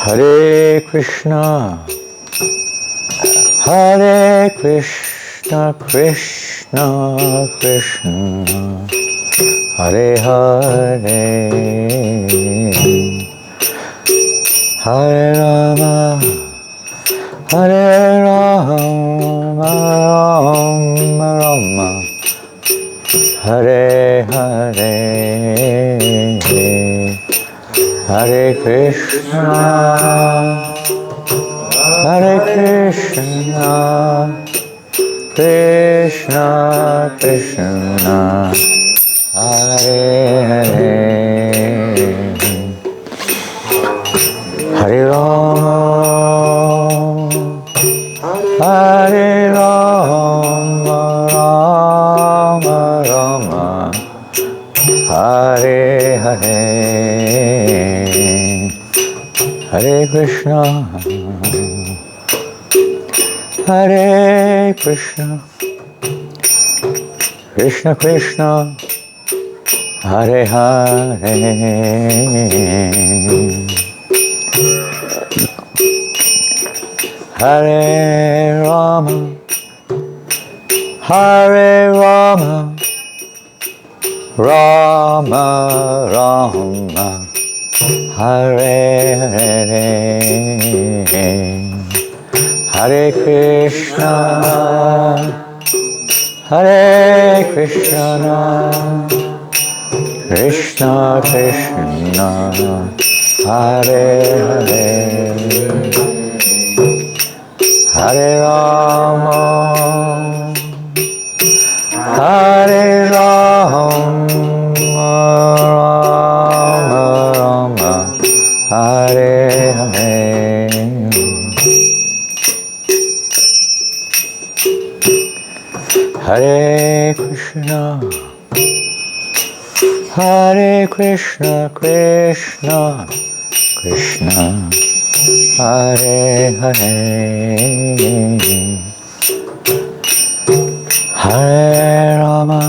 Hare Krishna, Hare Krishna, Krishna Krishna, Hare Hare, Hare Rama, Hare Rama, Rama Rama, Hare Hare, Hare Krishna, Hare Krishna, Krishna Krishna, Hare Hare, Hare Rama, Hare Rama, Rama Rama, Hare Hare, Hare Krishna, Hare Krishna, Krishna Krishna, Hare Hare, Hare Rama, Hare Rama, Rama Rama, Hare Hare, Hare Krishna, Hare Krishna, Krishna Krishna, Hare Hare, Hare Rama, Hare Rama, Rama Rama, Hare Hare, Hare Krishna, Hare Krishna, Krishna Krishna, Hare Hare, Hare Rama,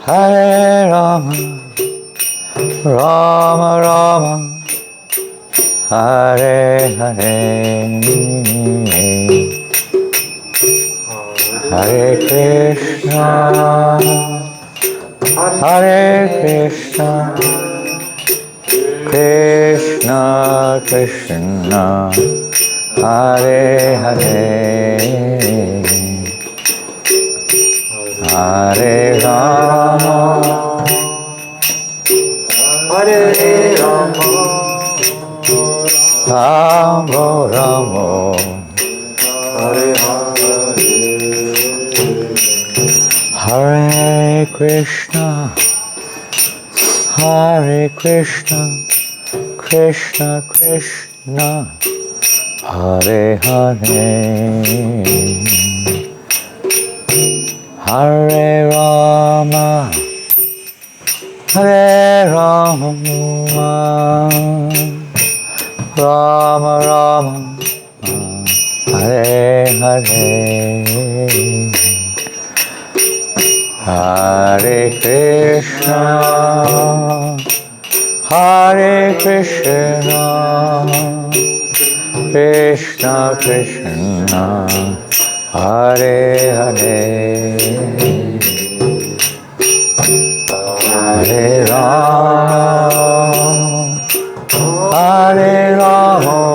Hare Rama, Rama Rama, Hare Hare, Hare Krishna, Hare Krishna, Krishna Krishna, Hare Hare, Hare Rama, Hare Rama, Rama Rama, Hare Hare, Hare Krishna, Hare Krishna, Krishna Krishna, Hare Hare, Hare Rama, Hare Rama, Rama Rama, Hare Hare, Hare Krishna, Hare Krishna, Krishna Krishna, Hare Hare, Hare Rama, Hare Rama,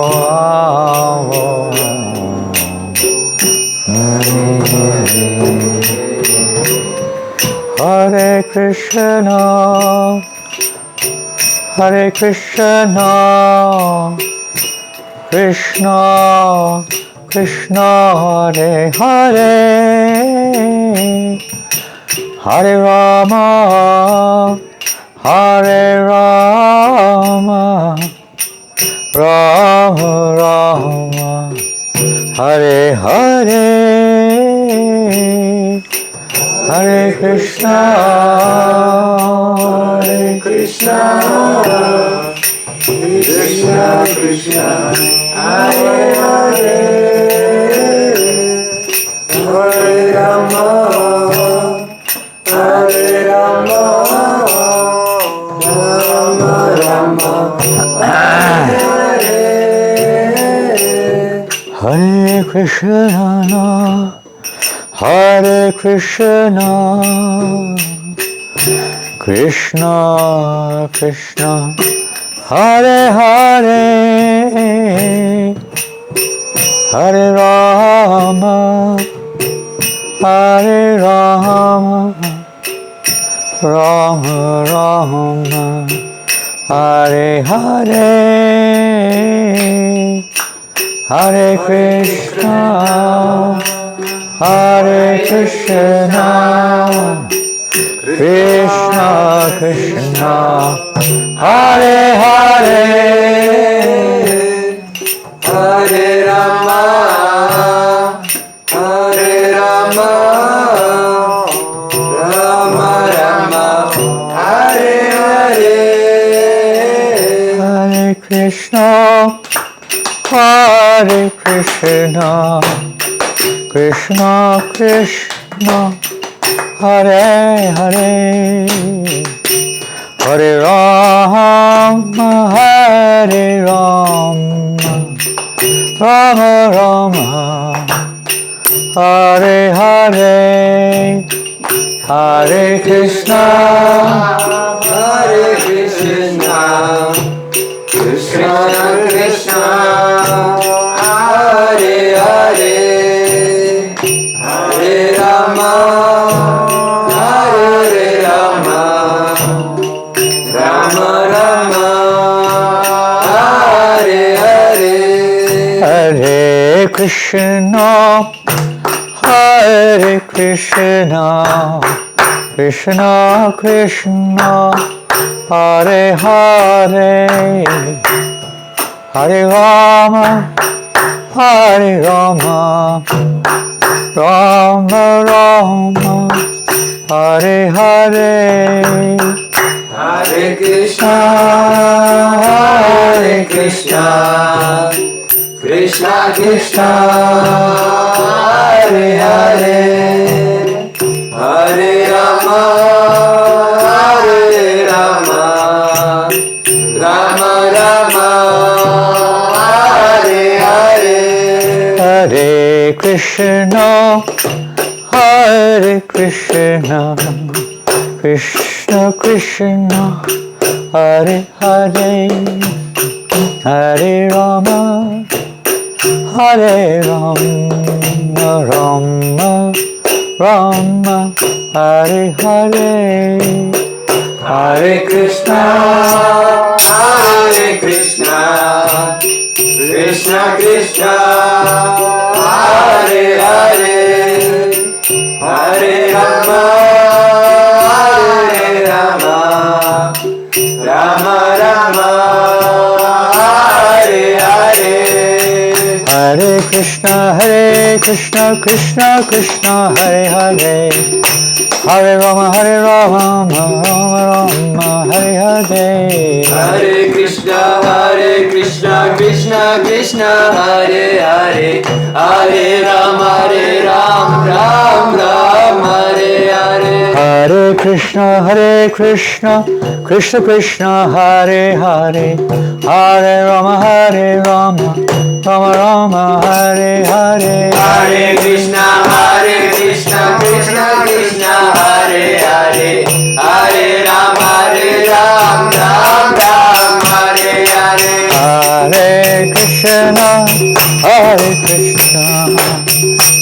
Hare Krishna, Hare Krishna, Krishna Krishna, Hare Hare, Hare Rama, Hare Rama, Rama Rama, Hare Hare, Hare Krishna, Hare Krishna, Krishna Krishna, Hare Hare, Hare Rama, Hare Rama, Rama Rama, Hare Krishna, Hare Krishna, Krishna Krishna, Hare Hare, Hare Rama, Hare Rama, Rama Rama, Hare Hare, Hare Krishna, Hare Krishna, Krishna Krishna, Hare Hare, Hare Rama, Hare Rama, Rama Rama, Hare Hare, Hare Krishna, Hare Krishna, Krishna Krishna, Hare Hare, Hare Rama, Hare Rama, Rama Rama, Hare Hare, Hare Krishna, Hare Krishna, Krishna Krishna, Hare Hare, Hare Rama, Hare Rama, Rama Rama, Hare Hare, Hare Krishna, Hare Krishna, Krishna Krishna, Hare Hare, Hare Rama, Hare Rama, Rama Rama, Hare Hare, Hare Krishna, Hare Krishna, Krishna Krishna, Hare Hare, Hare Rama, Hare Rama, Rama Rama, Hare Hare, Hare Krishna, Hare Krishna, Krishna Krishna, Hare Hare, Hare Rama, Hare Rama, Rama Rama, Hare Hare, Hare Krishna, Hare Krishna, Krishna Krishna, Hare Hare, Hare Rama, Hare Rama, Rama Rama, Hare Hare, Hare Krishna, Krishna Krishna, Hare Hare, Hare Rama, Rama Rama, Hare Hare, Hare Krishna, Krishna Krishna, Hare Hare, Hare Rama, Ram Hare Hare, Hare Krishna, Krishna Krishna, Hare Hare, Hare Rama, Rama Rama, Hare Hare, Hare Krishna, Krishna Krishna, Hare Hare, Hare Rama, Ram Hare Hare, Hare Krishna,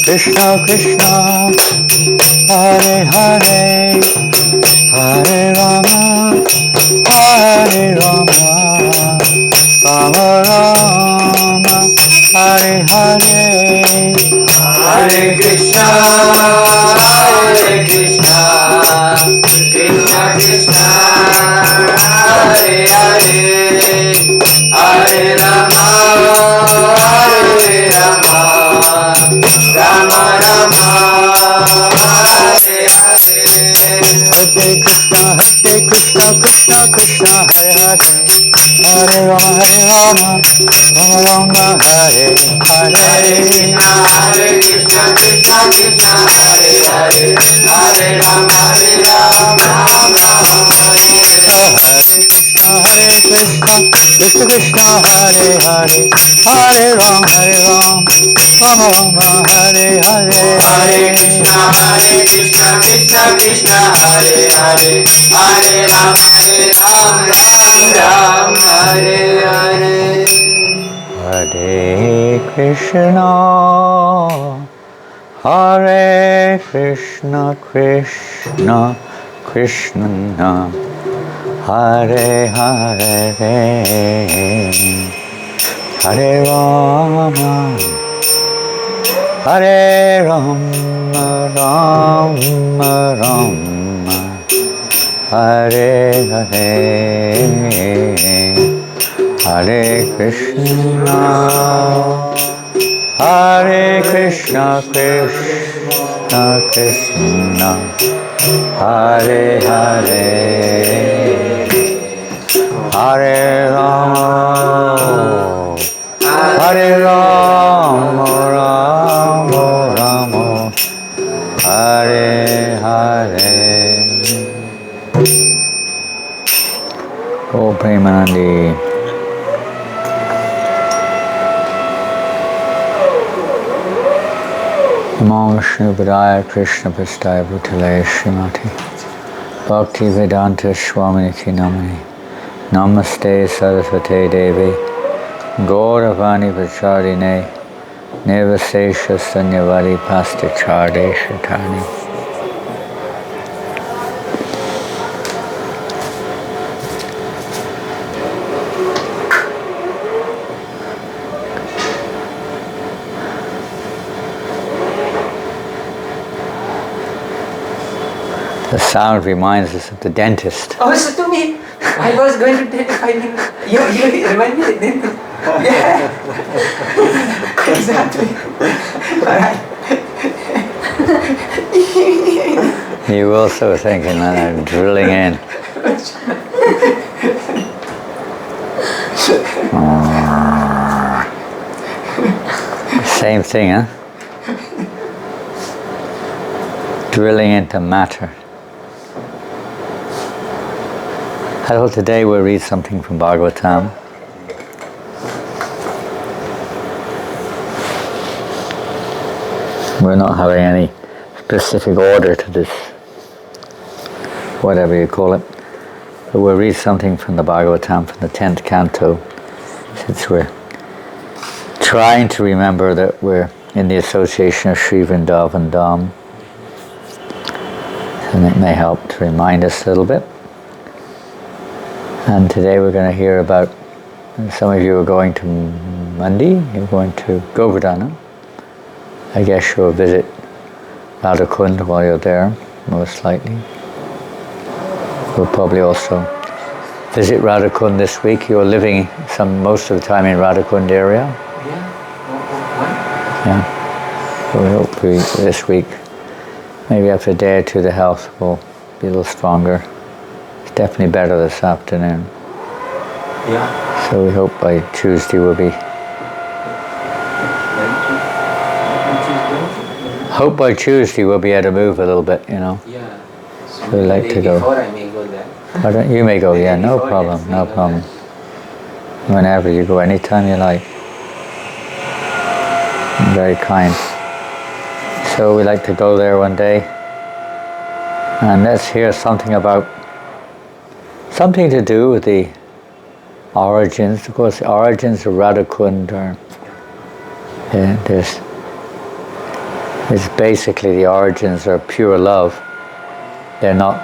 Krishna Krishna, Hare Hare, Hare Rama, Rama Rama, Hare Hare, Hare Krishna, Krishna Krishna, Hare Hare, Hare Rama, Rama Rama, Hare Hare, Hare Krishna, Krishna Krishna, Hare Hare, Hare Rama, Rama Rama, Hare Hare Hare. Krishna, Krishna Krishna, Hare Hare, Hare Rama, Rama Rama, Hare Hare. Hare Krishna, Krishna, Krishna Krishna, Hare Hare, Hare Ram, Rama Rama, Hare Hare. Hare Krishna, Krishna Krishna, Hare Hare, Hare Ram, Ram Ram, Hare Hare. Hare Krishna, Hare Krishna, Krishna Krishna, Hare Hare, Hare Rama, Hare Rama, Rama Rama, Hare Hare, Hare Krishna, Hare Krishna, Krishna Krishna, Hare Hare, Hare Rama, Hare Rama, Rama Rama, Hare Hare. Oh Premanandi. Namo Vishnu Padaya Krishna Pastaya Bhutale Srimati Bhakti Vedanta Swamini Namani Namaste Saraswate Devi Gauravani Pracharine Nevasesha Sanyavali Pasticharde Shatani. The sound reminds us of the dentist. Oh, so to me, I was going to take 5 minutes. You remind me, didn't you? Yeah. Exactly. Alright. You also thinking that I'm drilling in. Same thing, huh? Drilling into matter. Hello, today we'll read something from Bhagavatam. We're not having any specific order to this, whatever you call it. But we'll read something from the Bhagavatam, from the 10th canto, since we're trying to remember that we're in the association of Sri Vrindavan Dham. And it may help to remind us a little bit. And today we're going to hear about, some of you are going to Mandi, you're going to Govardhana. I guess you'll visit Radhakund while you're there, most likely. We'll probably also visit Radhakund this week. You're living most of the time in Radhakund area. Yeah. So we hope this week, maybe after a day or two, the health will be a little stronger. It's definitely better this afternoon. Yeah. So we hope by Tuesday we'll be... Hope by Tuesday we'll be able to move a little bit, you know. Yeah. So we'd like to go. Before I may go there. Pardon? You may go, yeah, no Before, problem, yes, no may go problem. there. Whenever you go, anytime you like. Very kind. So we like to go there one day. And let's hear something to do with the origins. Of course, the origins of Radhakund are, it's basically the origins are pure love. They're not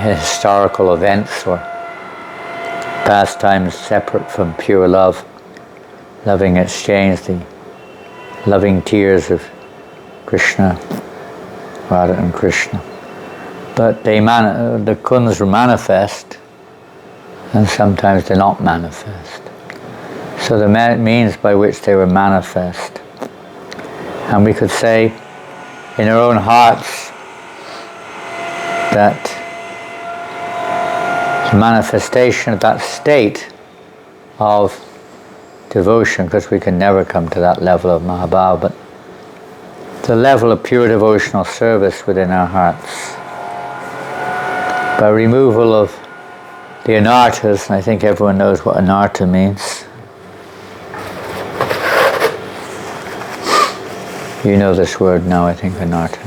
historical events or pastimes separate from pure love. Loving exchange, the loving tears of Krishna, Radha and Krishna. But the kunds manifest, and sometimes they're not manifest. So the means by which they were manifest. And we could say, in our own hearts, that the manifestation of that state of devotion, because we can never come to that level of Mahabhava, but the level of pure devotional service within our hearts, by removal of the anarthas, and I think everyone knows what anartha means. You know this word now, I think, anartha.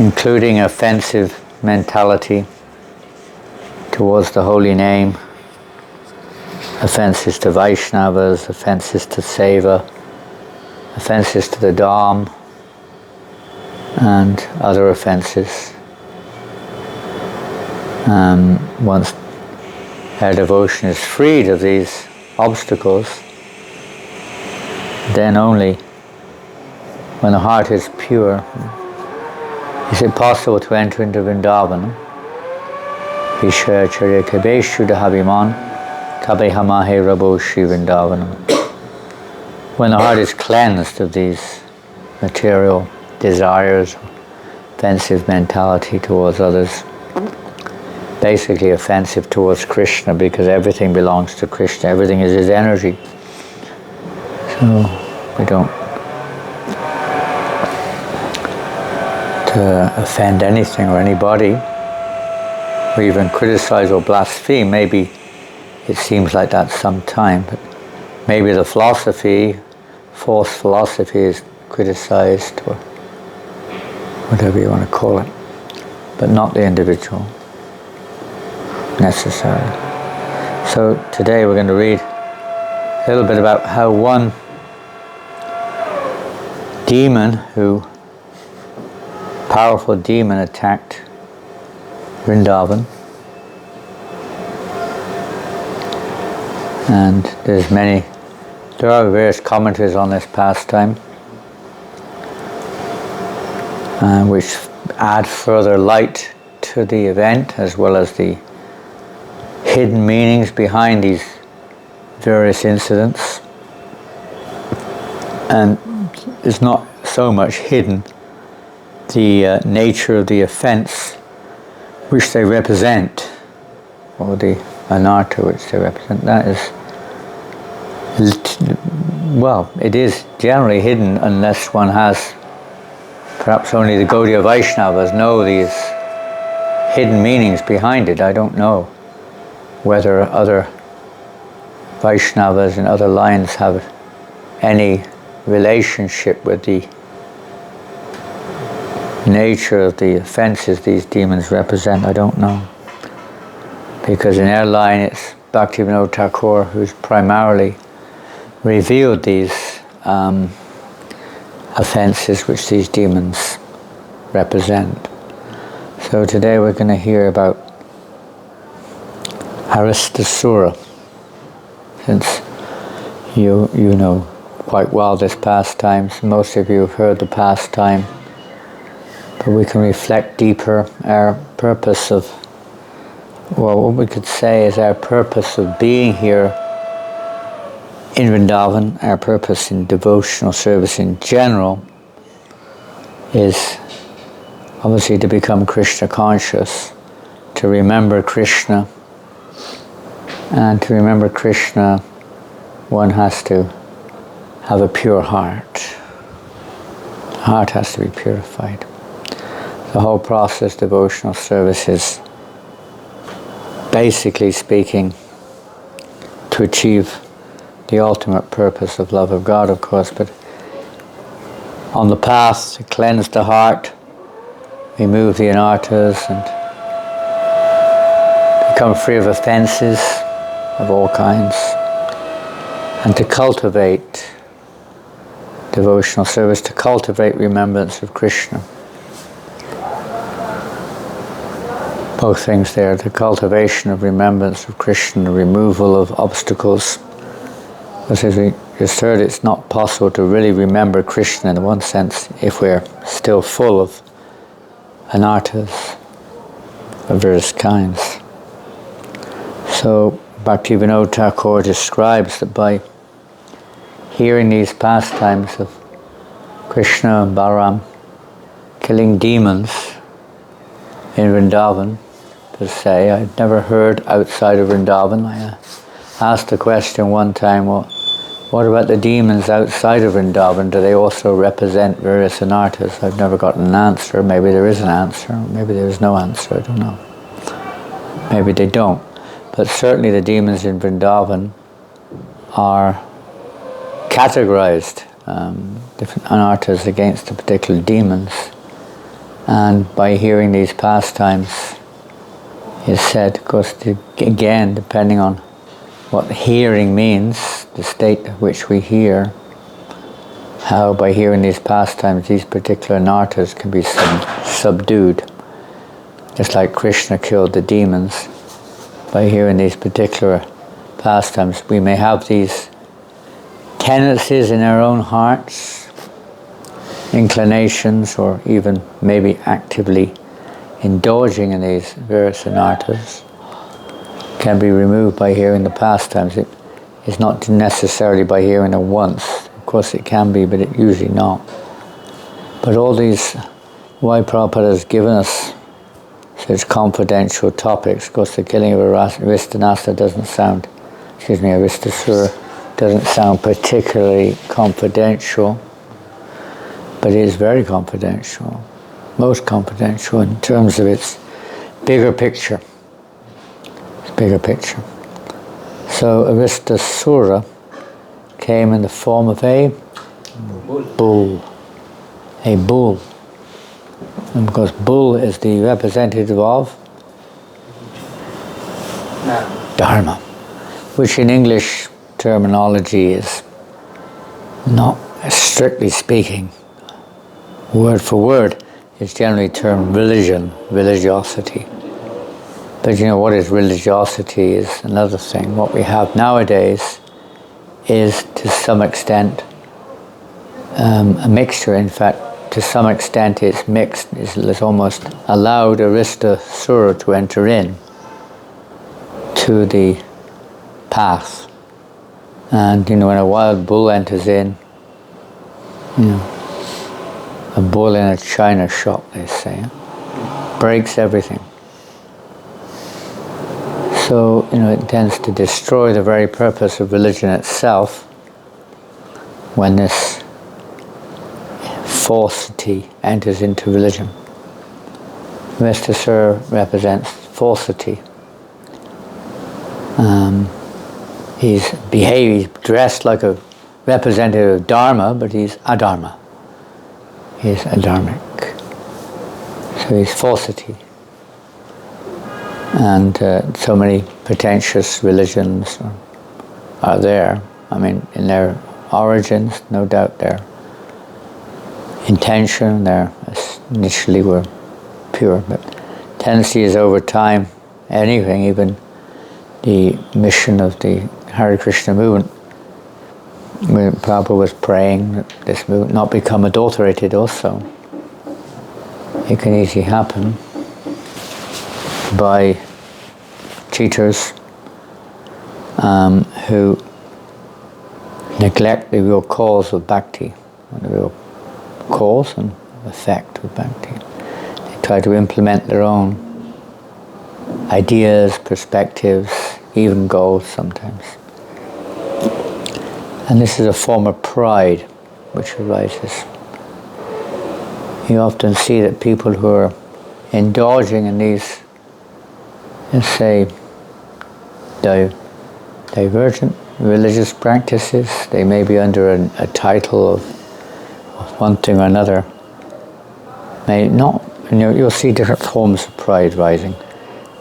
Including offensive mentality towards the holy name, offenses to Vaishnavas, offenses to Seva, offenses to the Dham, and other offenses. Once our devotion is freed of these obstacles, then only when the heart is pure is it possible to enter into Vrindavan. Vishwacharya kabeshu dahabiman kabehamahe rabo shri Vrindavanam. When the heart is cleansed of these material desires, offensive mentality towards others, basically offensive towards Krishna, because everything belongs to Krishna, everything is his energy. So we don't offend anything or anybody, or even criticize or blaspheme. Maybe it seems like that sometime, but maybe the philosophy, false philosophy, is criticized, or whatever you want to call it, but not the individual necessarily. So today we're going to read a little bit about how one demon, powerful demon, attacked Vrindavan. And there are various commentaries on this pastime, which add further light to the event, as well as the hidden meanings behind these various incidents. And it's not so much hidden the nature of the offense which they represent, or the anartha which they represent. That is, well, it is generally hidden unless one has, perhaps only the Gaudiya Vaishnavas know these hidden meanings behind it. I don't know whether other Vaishnavas and other lines have any relationship with the nature of the offenses these demons represent. I don't know, because in their line it's Bhaktivinoda Thakur who's primarily revealed these offenses which these demons represent. So today we're going to hear about Arishta-Asura, since you know quite well this pastime. Most of you have heard the pastime, but we can reflect deeper our purpose of, well, what we could say is our purpose of being here in Vrindavan, our purpose in devotional service in general, is obviously to become Krishna conscious, to remember Krishna. And to remember Krishna, one has to have a pure heart. The heart has to be purified. The whole process, devotional service, is basically speaking to achieve the ultimate purpose of love of God, of course, but on the path to cleanse the heart, remove the anarthas, and become free of offenses of all kinds, and to cultivate devotional service, to cultivate remembrance of Krishna. Both things there, the cultivation of remembrance of Krishna, the removal of obstacles. Because as we just heard, it's not possible to really remember Krishna in one sense if we're still full of anarthas of various kinds. So Bhaktivinoda Thakur describes that by hearing these pastimes of Krishna and Balaram killing demons in Vrindavan, per se, I'd never heard outside of Vrindavan. I asked the question one time, well, What about the demons outside of Vrindavan? Do they also represent various anarthas? I've never got an answer. Maybe there is an answer. Maybe there is no answer. I don't know. Maybe they don't. But certainly the demons in Vrindavan are categorized, different anarthas against the particular demons. And by hearing these pastimes, it's said, of course, again, depending on what hearing means, the state at which we hear, how by hearing these pastimes, these particular anarthas can be subdued. Just like Krishna killed the demons, by hearing these particular pastimes, we may have these tendencies in our own hearts, inclinations, or even maybe actively indulging in these various anarthas, can be removed by hearing the pastimes. It is not necessarily by hearing them once. Of course it can be, but it usually not. But all these, why Prabhupada has given us such confidential topics. Of course the killing of Arishta-Asura doesn't sound particularly confidential, but it is very confidential, most confidential in terms of its bigger picture. Bigger picture. So Arishta-Asura came in the form of a bull. A bull. And because bull is the representative of Dharma, which in English terminology is not, strictly speaking, word for word, is generally termed religion, religiosity. But you know, what is religiosity is another thing. What we have nowadays is, to some extent, a mixture. In fact, to some extent it's mixed. It's almost allowed Arishta-Asura to enter in to the path. And you know, when a wild bull enters in, you know, a bull in a china shop, they say, breaks everything. So, you know, it tends to destroy the very purpose of religion itself when this falsity enters into religion. Arishta-Asura represents falsity. He's dressed like a representative of Dharma, but he's adharma. He's adharmic. So he's falsity. And so many pretentious religions are there. I mean, in their origins, no doubt their intention, their initially were pure, but tendency is over time, anything, even the mission of the Hare Krishna movement, when Prabhupada was praying that this movement not become adulterated also. It can easily happen by teachers who neglect the real cause of bhakti, the real cause and effect of bhakti. They try to implement their own ideas, perspectives, even goals sometimes. And this is a form of pride which arises. You often see that people who are indulging in these, let's say, divergent religious practices, they may be under a title of one thing or another, may not, you'll see different forms of pride rising,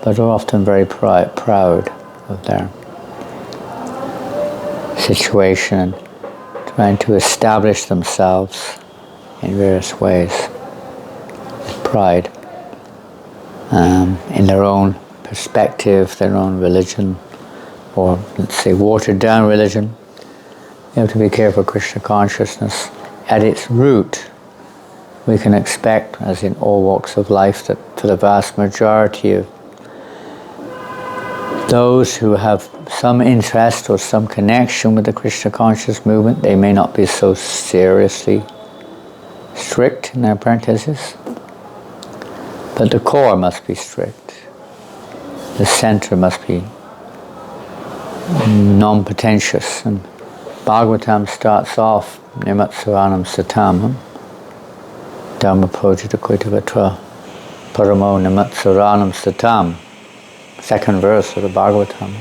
but are often very proud of their situation and trying to establish themselves in various ways with pride in their own perspective, their own religion, or let's say watered down religion. You have to be careful. Krishna consciousness at its root, we can expect, as in all walks of life, that for the vast majority of those who have some interest or some connection with the Krishna conscious movement, they may not be so seriously strict in their practices, but the core must be strict. The center must be non-pretentious and Bhagavatam starts off Nimatsaranam Satam Dhamma Projita Koitavatra Paramo Nimatsaranam Satam, second verse of the Bhagavatam.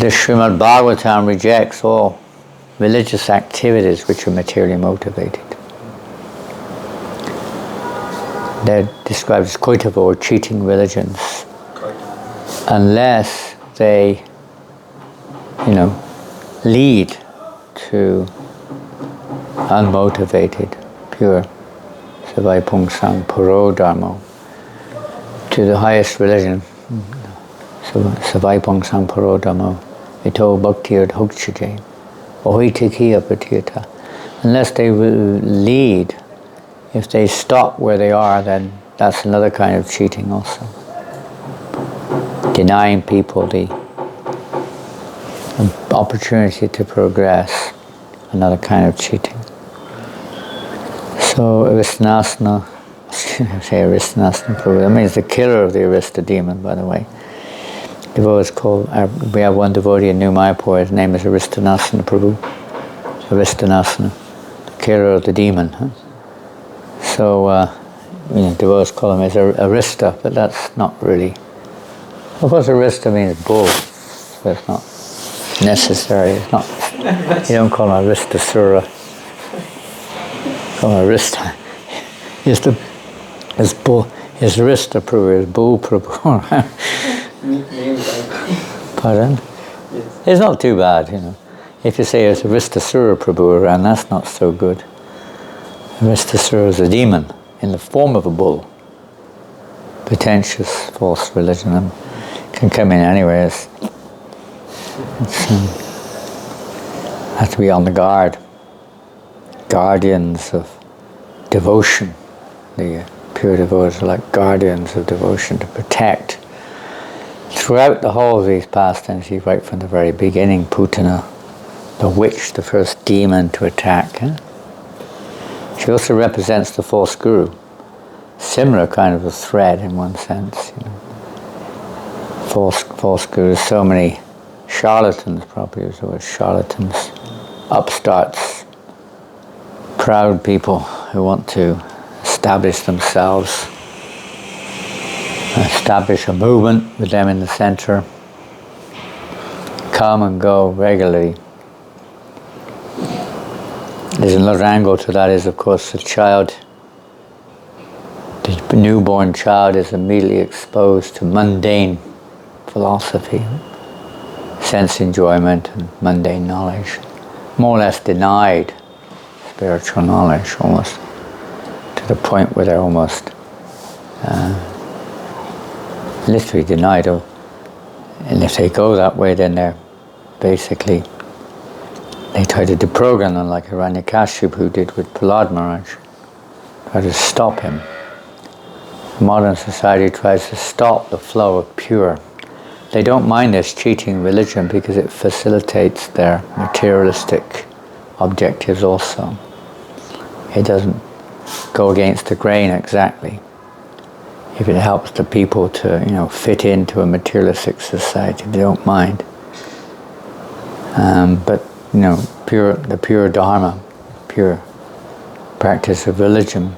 The Srimad Bhagavatam rejects all religious activities which are materially motivated. They're described as koitava, or cheating religions, unless they, lead to unmotivated, pure savai pungsang paro dharma, to the highest religion, savai pungsang paro dharma, ito bhaktir dhokchite, ohitikiya patiyata. Unless they lead, if they stop where they are, then that's another kind of cheating also. Denying people the opportunity to progress, another kind of cheating. So Arishta-Asura, that means the killer of the Arista demon, by the way. Devotees we have one devotee in New Mayapur, his name is Arishta-Asura Prabhu. Arishta-Asura, the killer of the demon. Huh? So, devotees call him as Arista, but that's not really. Of course, Arista means bull, so it's not necessary. It's not. You don't call him Arishta-Asura. Call him Arista. His bull. His Arista Prabhu is Bull Prabhu. Pardon? Yes. It's not too bad, If you say it's Arishta-Asura Prabhu around, that's not so good. Arishta-Asura is a demon in the form of a bull. Pretentious, false religion, and can come in anywhere. It's have to be on the guard. Guardians of devotion. The pure devotees are like guardians of devotion to protect. Throughout the whole of these pastimes, right from the very beginning, Putana, the witch, the first demon to attack. She also represents the false guru. Similar kind of a thread in one sense. False gurus, so many charlatans, probably use the word charlatans, upstarts, proud people who want to establish themselves, establish a movement with them in the center, come and go regularly. There's another angle to that is, of course, the newborn child is immediately exposed to mundane philosophy, sense enjoyment and mundane knowledge, more or less denied spiritual knowledge, almost to the point where they're almost literally denied. And if they go that way, then they're basically, they try to deprogram them like Hiranyakashipu who did with Prahlad Maharaj, try to stop him. Modern society tries to stop the flow of pure. They don't mind this cheating religion because it facilitates their materialistic objectives also. It doesn't go against the grain exactly. If it helps the people to, fit into a materialistic society, they don't mind. But the pure dharma, pure practice of religion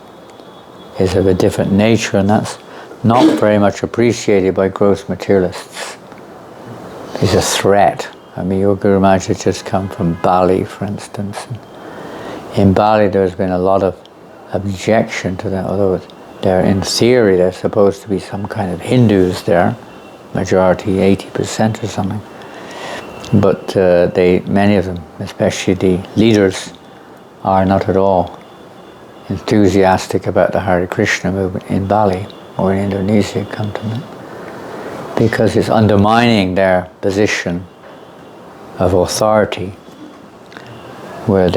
is of a different nature, and that's not very much appreciated by gross materialists. It's a threat. Your Guru Maharaj has just come from Bali, for instance. In Bali, there's been a lot of objection to that, although in theory, they're supposed to be some kind of Hindus there, majority 80% or something. But many of them, especially the leaders, are not at all enthusiastic about the Hare Krishna movement in Bali or in Indonesia, come to them, because it's undermining their position of authority, where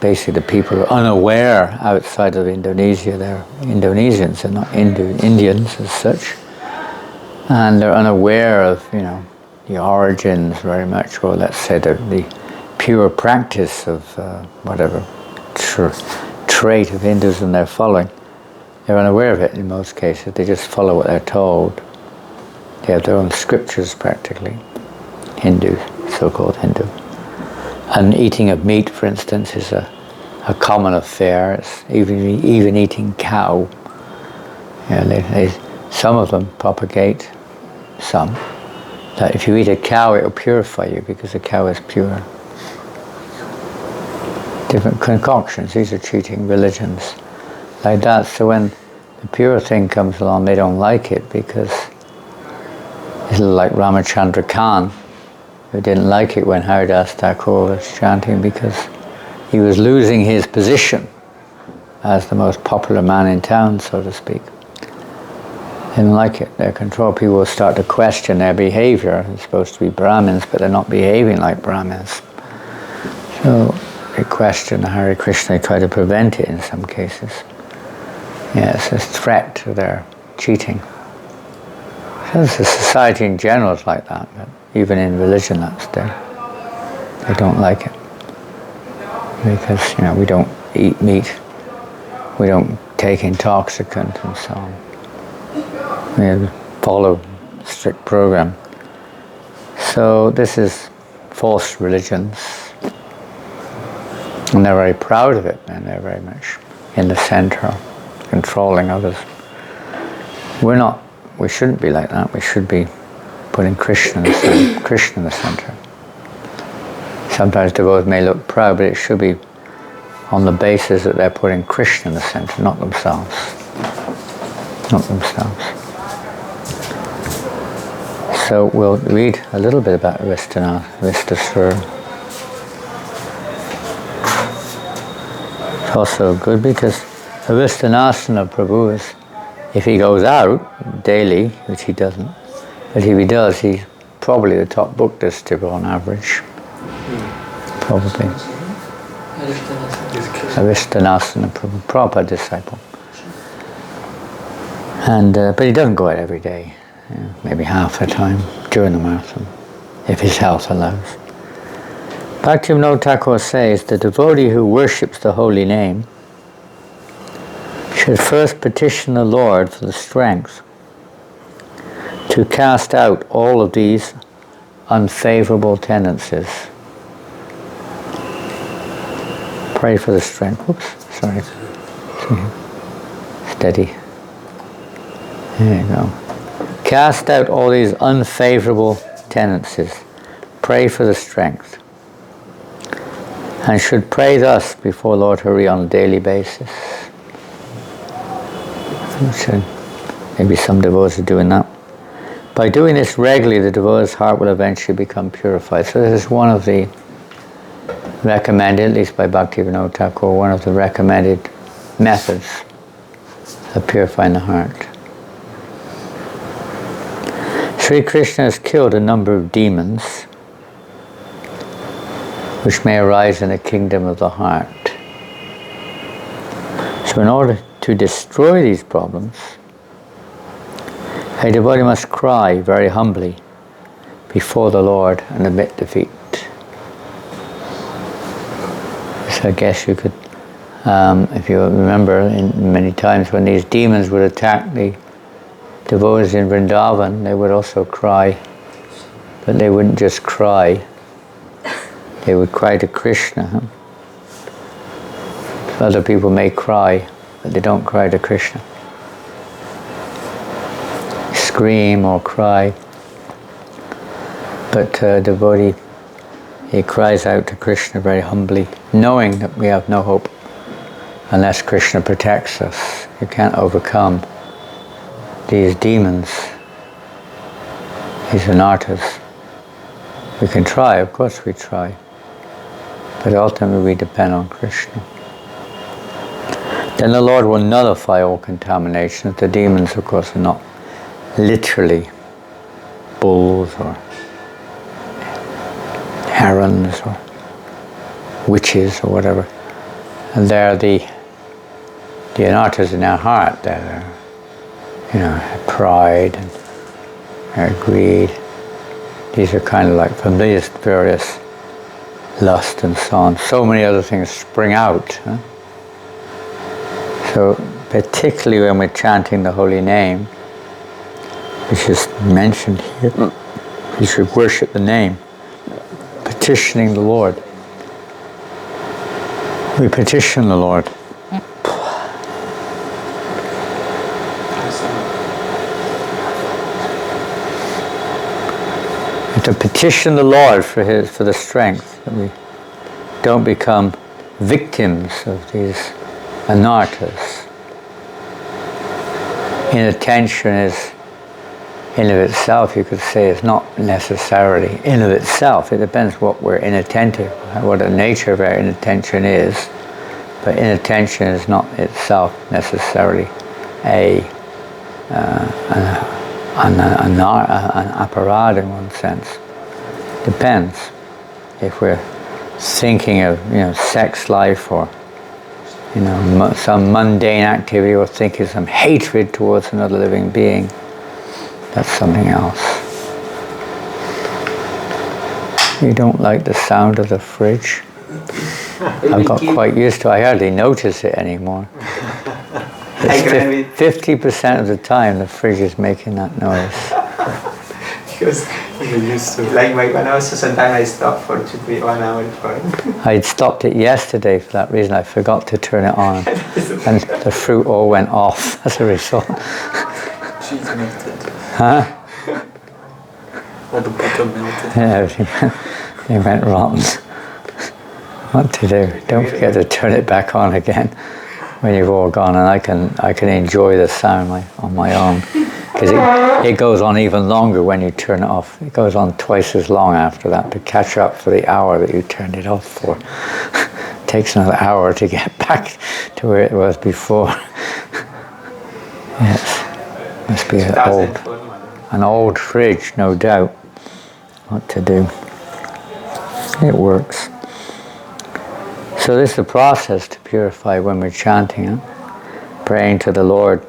basically the people are unaware outside of Indonesia. They're Indonesians, they're not Indians as such, and they're unaware of the origins very much, or let's say the pure practice of whatever trait of Hinduism they're following. They're unaware of it in most cases. They just follow what they're told. They have their own scriptures practically. Hindus, so-called Hindu. And eating of meat, for instance, is a common affair. It's even eating cow. Some of them propagate, some, that if you eat a cow, it will purify you because the cow is pure. Different concoctions, these are cheating religions like that. So when the pure thing comes along, they don't like it because it's like Ramachandra Khan, who didn't like it when Arishta-Asura was chanting because he was losing his position as the most popular man in town, so to speak. They didn't like it. Their control people will start to question their behavior. They're supposed to be Brahmins, but they're not behaving like Brahmins. So they question the Hare Krishna, they try to prevent it in some cases. Yeah, it's a threat to their cheating. So the society in general is like that, but even in religion that's there. They don't like it. Because, we don't eat meat, we don't take intoxicant and so on. We follow a strict program. So this is false religions. And they're very proud of it, and they're very much in the center, controlling others. We shouldn't be like that. We should be putting Krishna in the center. Sometimes devotees may look proud, but it should be on the basis that they're putting Krishna in the center, not themselves. Not themselves. So we'll read a little bit about Arishta-Asura. It's also good because Arishta-Asura Prabhu is, if he goes out daily, which he doesn't, but if he does, he's probably the top book distributor on average. Probably. Arishta-Asura Prabhu, proper disciple. And but he doesn't go out every day. Maybe half the time during the marathon, if his health allows. Bhaktivinoda Thakur says, the devotee who worships the holy name should first petition the Lord for the strength to cast out all of these unfavorable tendencies. Pray for the strength. Oops, sorry. Steady. There you go. Cast out all these unfavorable tendencies. Pray for the strength. And should pray thus before Lord Hari on a daily basis. Maybe some devotees are doing that. By doing this regularly, the devotee's heart will eventually become purified. So this is one of the recommended, at least by Bhaktivinoda Thakur, one of the recommended methods of purifying the heart. Sri Krishna has killed a number of demons which may arise in the kingdom of the heart. So in order to destroy these problems, a devotee must cry very humbly before the Lord and admit defeat. So I guess you could, if you remember, many times when these demons would attack the devotees in Vrindavan, they would also cry, but they wouldn't just cry, they would cry to Krishna. Other people may cry, but they don't cry to Krishna. Scream or cry, but devotee, he cries out to Krishna very humbly, knowing that we have no hope unless Krishna protects us. You can't overcome these demons, these anarthas. We can try, of course we try, but ultimately we depend on Krishna. Then the Lord will nullify all contaminations. The demons, of course, are not literally bulls or herons or witches or whatever. And they're the anarthas in our heart. They're, pride and greed. These are kind of like from these various lust and so on. So many other things spring out. Huh? So particularly when we're chanting the holy name, which is mentioned here, you should worship the name, petitioning the Lord. We petition the Lord. To petition the Lord for the strength, that we don't become victims of these anarthas. Inattention is, in of itself, you could say, is not necessarily in of itself. It depends what we're inattentive, what the nature of our inattention is. But inattention is not itself necessarily an aparad in one sense. Depends. If we're thinking of sex life or some mundane activity, or thinking some hatred towards another living being, that's something else. You don't like the sound of the fridge? I've got quite used to it. I hardly notice it anymore. 50% of the time the fridge is making that noise. Because you're used to. Like when I was sometimes I stop for 1 hour for it. I'd stopped it yesterday for that reason. I forgot to turn it on, and the fruit all went off as a result. Cheese melted. Huh? All the butter melted. Yeah, everything they went rotten. What to do? Don't forget to turn it back on again when you've all gone, and I can enjoy the sound on my own, because it goes on even longer when you turn it off. It goes on twice as long after that to catch up for the hour that you turned it off for. It takes another hour to get back to where it was before. Yes, must be an old fridge, no doubt. What to do? It works. So this is the process to purify when we're chanting, praying to the Lord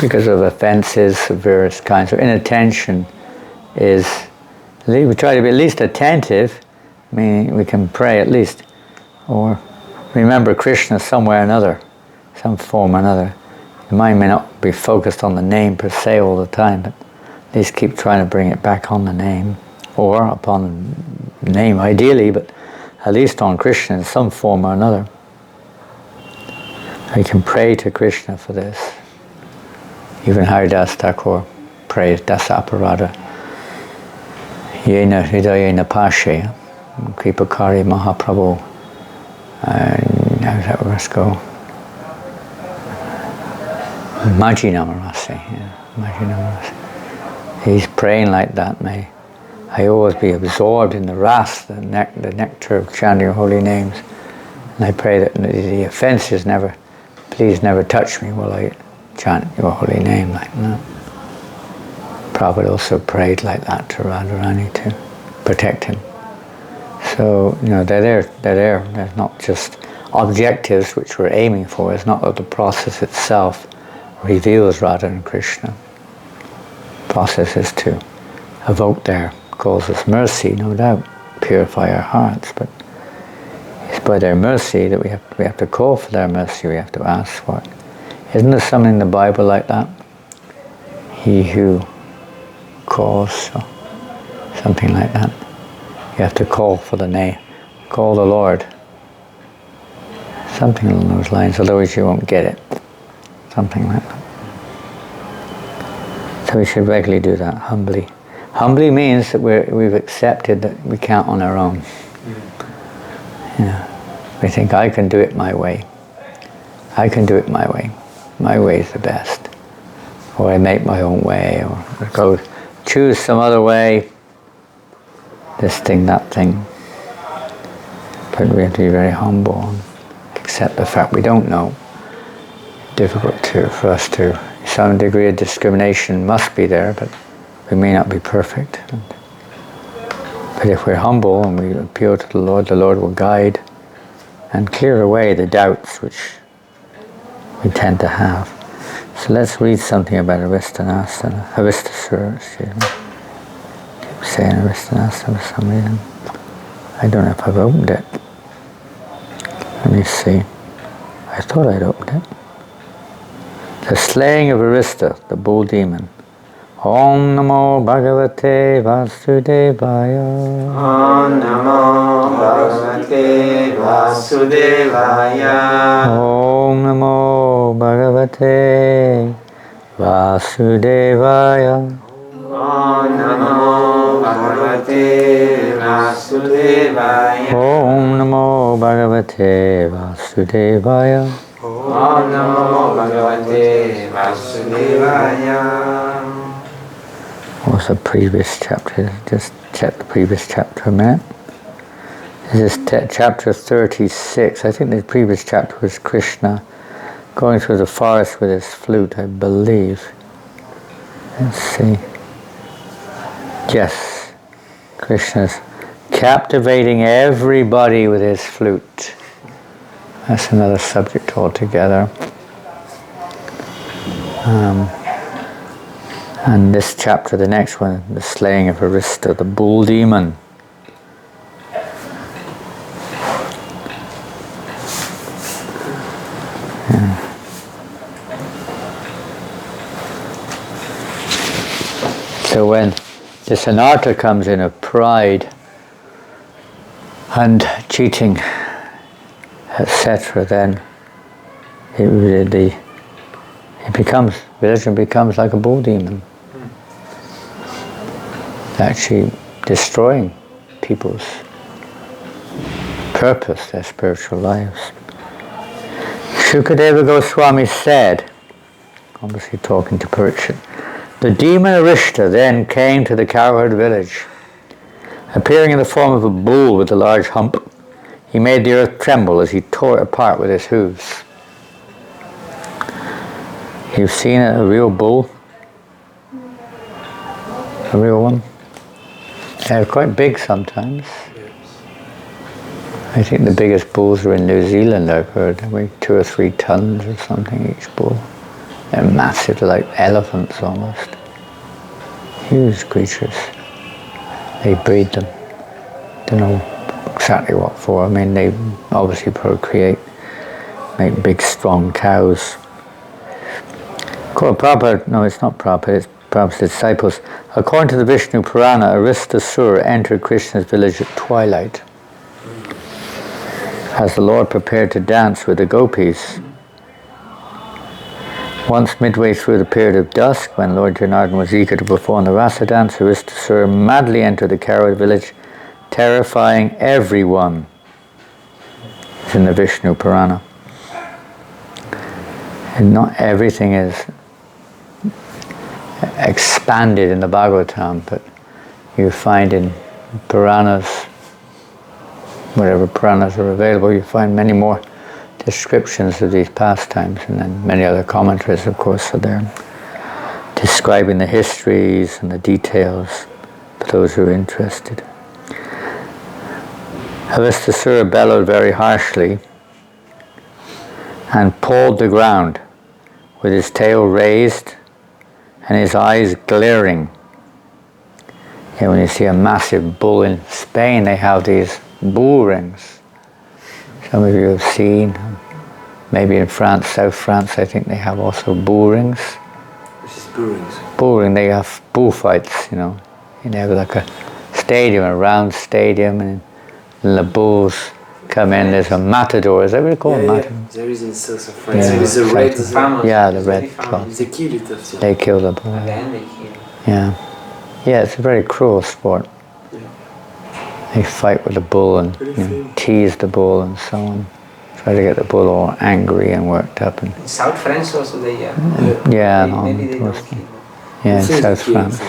because of offenses of various kinds. So inattention is, we try to be at least attentive, meaning we can pray at least, or remember Krishna somewhere or another, some form or another. The mind may not be focused on the name per se all the time, but at least keep trying to bring it back on the name, or upon the name ideally, but at least on Krishna in some form or another. We can pray to Krishna for this. Even Haridas Thakur prays Dasa Aparada. Yena Hridayena Pashe, Kripakari Mahaprabhu. How does that verse go? Majinamarase. He's praying like that, may I always be absorbed in the ras, the nectar of chanting your holy names. And I pray that the offenses please never touch me while I chant your holy name like that. Prabhupada also prayed like that to Radharani to protect him. So, they're there. They're not just objectives which we're aiming for. It's not that the process itself reveals Radha and Krishna. The process is to evoke their causes mercy, no doubt, purify our hearts, but it's by their mercy that we have to call for their mercy, we have to ask for it. Isn't there something in the Bible like that? He who calls, or something like that. You have to call for the name, call the Lord. Something along those lines, otherwise you won't get it. Something like that. So we should regularly do that, humbly. Humbly means that we've accepted that we can't on our own. We think, I can do it my way. I can do it my way. My way is the best. Or I make my own way, or go choose some other way. This thing, that thing. But we have to be very humble and accept the fact we don't know. Difficult for us to, some degree of discrimination must be there, but we may not be perfect. But if we're humble and we appeal to the Lord will guide and clear away the doubts which we tend to have. So let's read something about Arishta-Asura, excuse me. Keep saying Arishta-Asura for some reason. I don't know if I've opened it. Let me see. I thought I'd opened it. The slaying of Arista, the bull demon. Om Namo Bhagavate Vasudevaya. Om Namo Bhagavate Vasudevaya. Om Namo Bhagavate Vasudevaya. Om Namo Bhagavate Vasudevaya. Om Namo Bhagavate Vasudevaya. Om Namo Bhagavate Vasudevaya. What's the previous chapter? Just check the previous chapter a minute. This is chapter 36. I think the previous chapter was Krishna going through the forest with his flute, I believe. Let's see. Yes. Krishna's captivating everybody with his flute. That's another subject altogether. And this chapter, the next one, the slaying of Arishta, the bull demon. Yeah. So when this anartha comes in of pride and cheating, etc., then religion becomes like a bull demon. Actually destroying people's purpose, their spiritual lives. Shukadeva Goswami said, obviously talking to Parikshit, the demon Arishta then came to the cowherd village. Appearing in the form of a bull with a large hump, he made the earth tremble as he tore it apart with his hooves. You've seen a real bull? A real one? They're quite big sometimes. I think the biggest bulls are in New Zealand, I've heard. They weigh 2 or 3 tons or something each bull. They're massive, they're like elephants almost. Huge creatures. They breed them. Don't know exactly what for. I mean, they obviously procreate, make big, strong cows. Prabhupada, no, it's not Prabhupada, it's Prabhupada's disciples. According to the Vishnu Purana, Arishta-Asura entered Krishna's village at twilight. As the Lord prepared to dance with the gopis. Once midway through the period of dusk, when Lord Janardhan was eager to perform the rasa dance, Arishta-Asura madly entered the cowherd village, terrifying everyone. It's in the Vishnu Purana. And not everything is expanded in the Bhagavatam, but you find in Puranas, whatever Puranas are available, you find many more descriptions of these pastimes, and then many other commentaries, of course, are there, describing the histories and the details for those who are interested. Arishta-Asura bellowed very harshly and pawed the ground with his tail raised and his eyes glaring. Yeah, when you see a massive bull in Spain, they have these bull rings. Some of you have seen, maybe in France, South France, I think they have also bull rings. This is bull rings. Bull ring, they have bullfights, you know. And they have like a stadium, a round stadium, and the bulls come in. There's a matador, is that what you call it? Matador? There is in south of France. There is a red famous. Yeah, the red cloth. They kill it also. They kill the bull. And then they kill. Yeah, it's a very cruel sport. Yeah. They fight with the bull and tease the bull and so on. Try to get the bull all angry and worked up. And In South France also they maybe they don't kill. Yeah, in South France.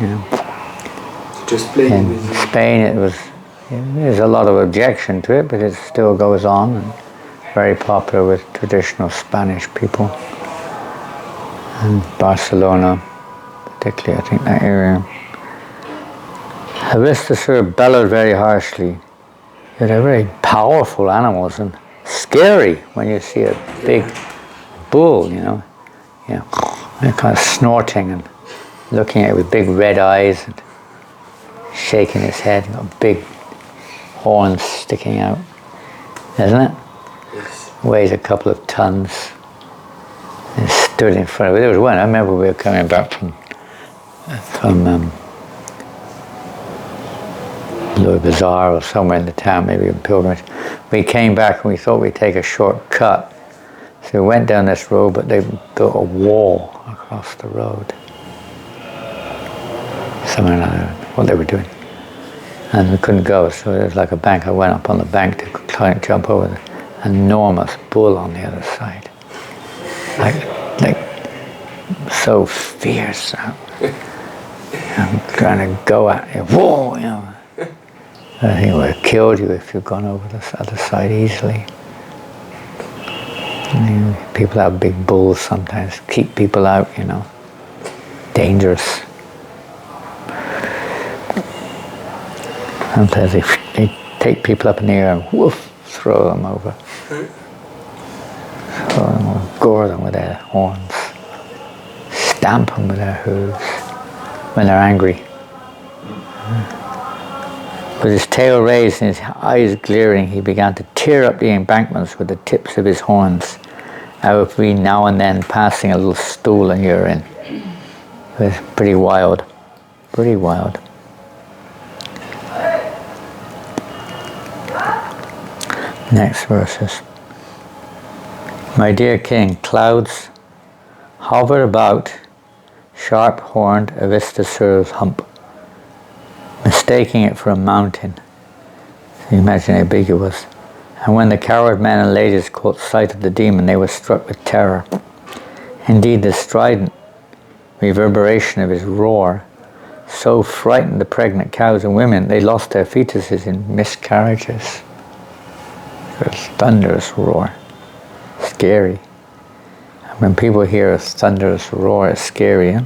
Yeah. Just playing In with Spain there's a lot of objection to it, but it still goes on and very popular with traditional Spanish people. And Barcelona, particularly, I think, that area. Arishta-Asura bellowed very harshly. They're very powerful animals and scary when you see a big bull, you know. Yeah, they're kind of snorting and looking at it with big red eyes and shaking his head, got big horns sticking out, isn't it? Yes. Weighs a couple of tons. And stood in front of it. There was one, I remember we were coming back from from Louis Bazaar or somewhere in the town, maybe a pilgrimage. We came back and we thought we'd take a shortcut. So we went down this road, but they built a wall across the road. Something like that, what they were doing. And we couldn't go, so there was like a bank. I went up on the bank to try and jump over an enormous bull on the other side. Like so fierce. I'm trying to go at you. Whoa, you know. I think it would have killed you if you'd gone over the other side easily. People have big bulls sometimes, keep people out, you know. Dangerous. Sometimes they take people up in the air and woof, throw them over. Throw them over, gore them with their horns. Stamp them with their hooves when they're angry. With his tail raised and his eyes glaring, he began to tear up the embankments with the tips of his horns, every now and then passing a little stool and urine. It was pretty wild, pretty wild. Next verses. My dear king, clouds hover about sharp-horned Arishta-Asura's hump, mistaking it for a mountain. So you imagine how big it was. And when the coward men and ladies caught sight of the demon, they were struck with terror. Indeed, the strident reverberation of his roar so frightened the pregnant cows and women, they lost their fetuses in miscarriages. It was a thunderous roar. Scary. And when people hear a thunderous roar, it's scary, huh?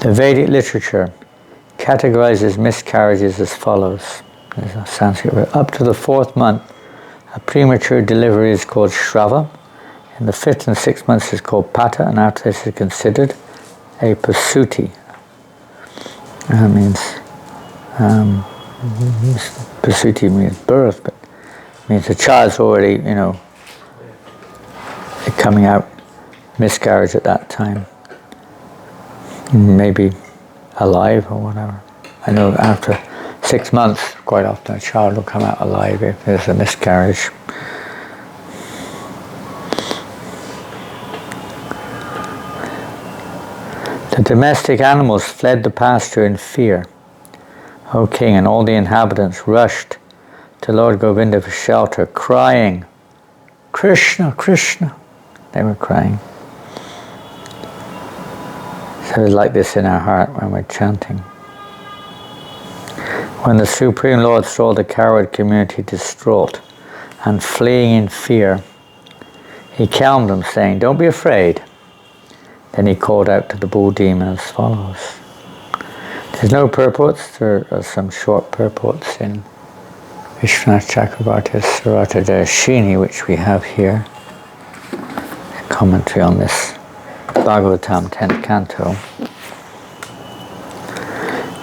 The Vedic literature categorizes miscarriages as follows. There's a Sanskrit word. Up to the 4th month, a premature delivery is called Shrava. In the 5th and 6th months is called Pata, and after this is considered a Pasuti. That means, Pasuti means birth, but means the child's already, you know, coming out, miscarriage at that time. Maybe alive or whatever. I know after 6 months, quite often a child will come out alive if there's a miscarriage. The domestic animals fled the pasture in fear, O king, and all the inhabitants rushed to Lord Govinda for shelter, crying, Krishna, Krishna. They were crying. So it's like this in our heart when we're chanting. When the Supreme Lord saw the coward community distraught and fleeing in fear, he calmed them, saying, don't be afraid. Then he called out to the bull demon as follows. There's no purports. There are some short purports in Vishwanath Chakravarti's Sarata Darshini, which we have here. A commentary on this Bhagavatam 10th canto.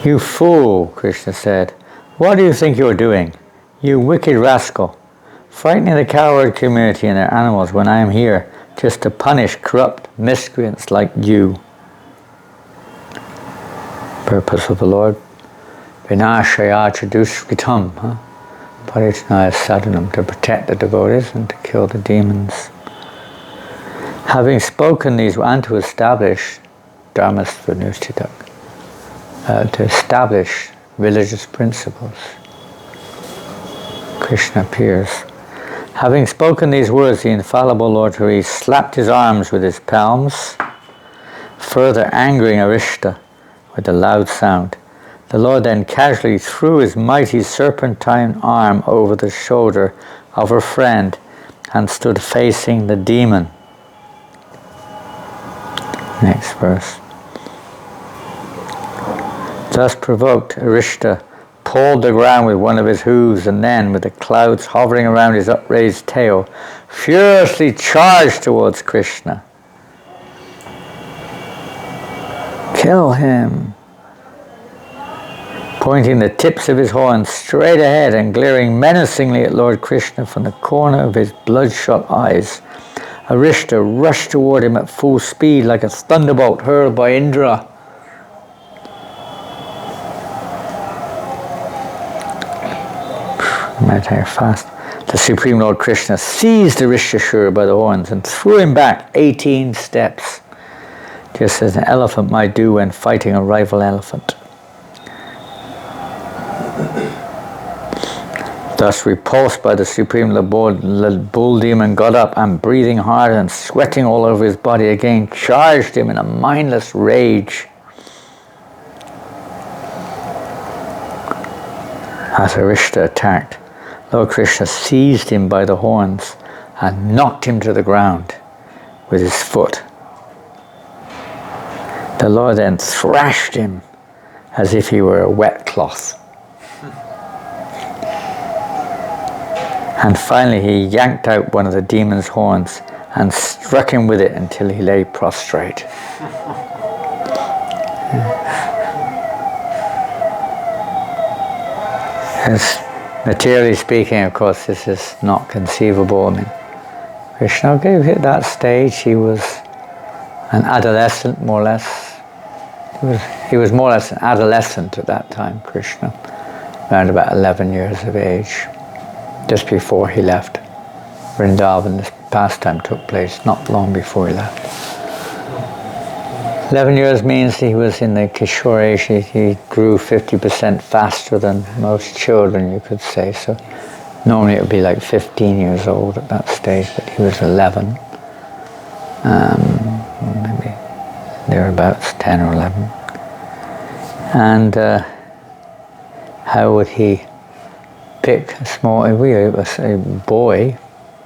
You fool, Krishna said, what do you think you're doing? You wicked rascal, frightening the coward community and their animals when I am here just to punish corrupt miscreants like you. Purpose of the Lord. Vinashaya chadushritam, parijnaya sadhanam, to protect the devotees and to kill the demons. Having spoken these, and to establish dharmasvanushtitak, to establish religious principles. Krishna appears. Having spoken these words, the infallible Lord Hari slapped his arms with his palms, further angering Arishta with a loud sound. The Lord then casually threw his mighty serpentine arm over the shoulder of her friend and stood facing the demon. Next verse. Thus provoked, Arishta pawed the ground with one of his hooves, and then, with the clouds hovering around his upraised tail, furiously charged towards Krishna. Kill him! Pointing the tips of his horns straight ahead and glaring menacingly at Lord Krishna from the corner of his bloodshot eyes, Arishta rushed toward him at full speed like a thunderbolt hurled by Indra. Meditate fast. The Supreme Lord Krishna seized Arishta-Asura by the horns and threw him back 18 steps, just as an elephant might do when fighting a rival elephant. Thus repulsed by the Supreme Lord, the bull demon got up and, breathing hard and sweating all over his body again, charged him in a mindless rage. As Arishta attacked, Lord Krishna seized him by the horns and knocked him to the ground with his foot. The Lord then thrashed him as if he were a wet cloth. And finally he yanked out one of the demon's horns and struck him with it until he lay prostrate. As materially speaking, of course, this is not conceivable. I mean, Krishna gave at that stage, he was an adolescent, more or less. He was more or less an adolescent at that time, Krishna, around about 11 years of age, just before he left Vrindavan. This pastime took place not long before he left. 11 years means he was in the Kishore age. He grew 50% faster than most children, you could say. So normally it would be like 15 years old at that stage, but he was 11. Maybe thereabouts, 10 or 11. And how would he pick a boy,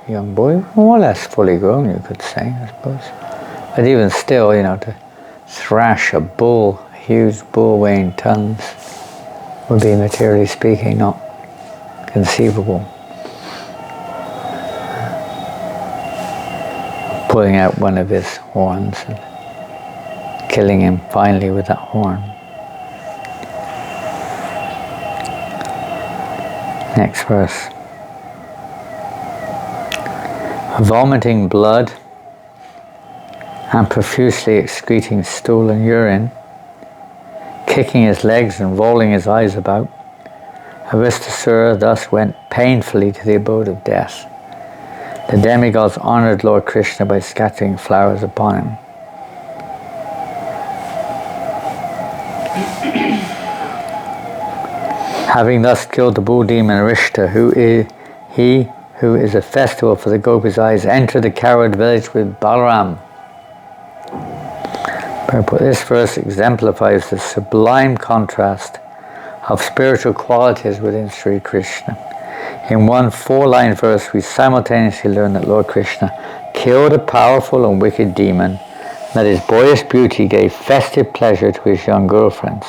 young boy, more or less fully grown, you could say, I suppose. But even still, you know, to thrash a bull, a huge bull weighing tons, would be, materially speaking, not conceivable. Pulling out one of his horns and killing him finally with that horn. Next verse. Vomiting blood and profusely excreting stool and urine, kicking his legs and rolling his eyes about, Arishta-Asura thus went painfully to the abode of death. The demigods honored Lord Krishna by scattering flowers upon him. Having thus killed the bull demon Arishta, who is a festival for the gopis' eyes, entered the coward village with Balaram. This verse exemplifies the sublime contrast of spiritual qualities within Sri Krishna. In one 4-line verse, we simultaneously learn that Lord Krishna killed a powerful and wicked demon, that his boyish beauty gave festive pleasure to his young girlfriends.